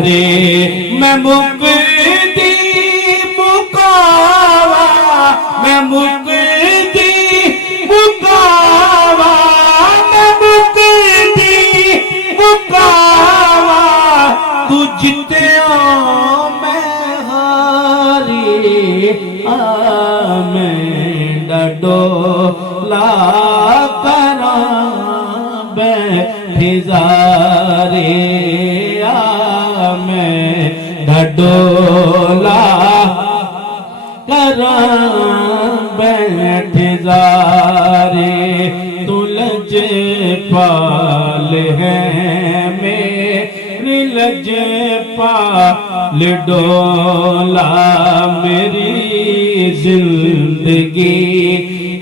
रे मैं मुक्ति मुकावा मैं मुक्ति मुकावा मैं मुक्ति मुकावा तू जित्या मैं हारी मैं डडोला करा बैठिजारे मैं डडोला करा बैठिजारे तुलज पाल है मेरी लज पाल डोला मेरी जिंदगी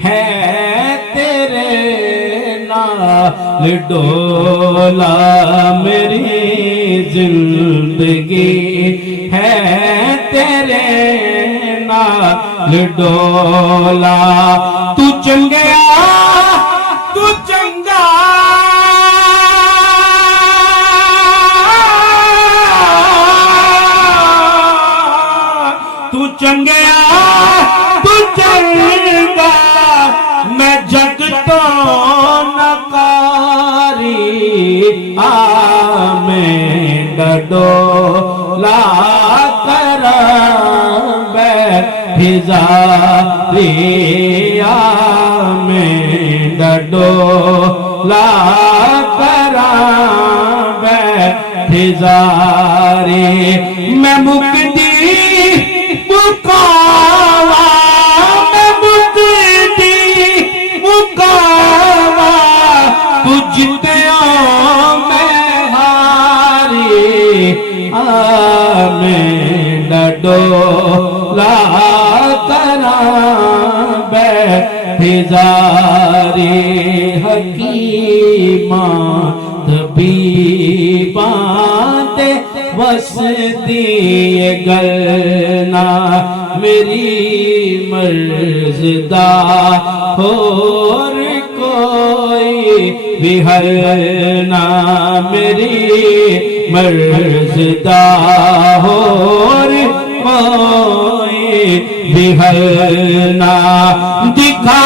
है तेरे नाल डोला मेरी जिंदगी है तेरे नाल डोला तू चंगया तू चंगा तू चंगया तू चंगा मैं जग तो नकारी मैं डडोला करा बैठिजारे मैं डडोला करा बैठिजारे मैं मुक्ति मुकावा मैं मुक्ति मुकावा तू जित्या मैं हारी मैं डडोला करा बैठिजारे हकीमा तबीबा ते वसती गलना मेरी मर्ज़दा और कोई भी हलना मेरी मर्ज़दा और कोई भी हलना दिखा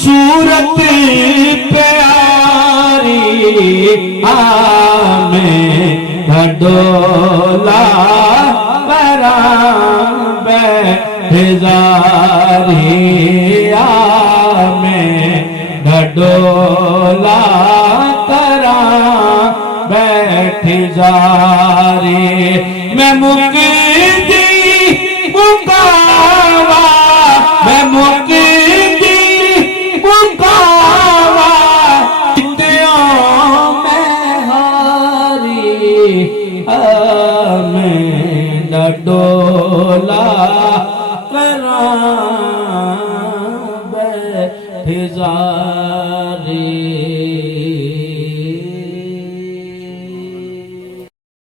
सूरत प्यारी मैं डडोला करा बैठिजारे मैं डडोला करा बैठिजारे मैं मुक्ति मुकावा मैं मुक्ति मैं डडोला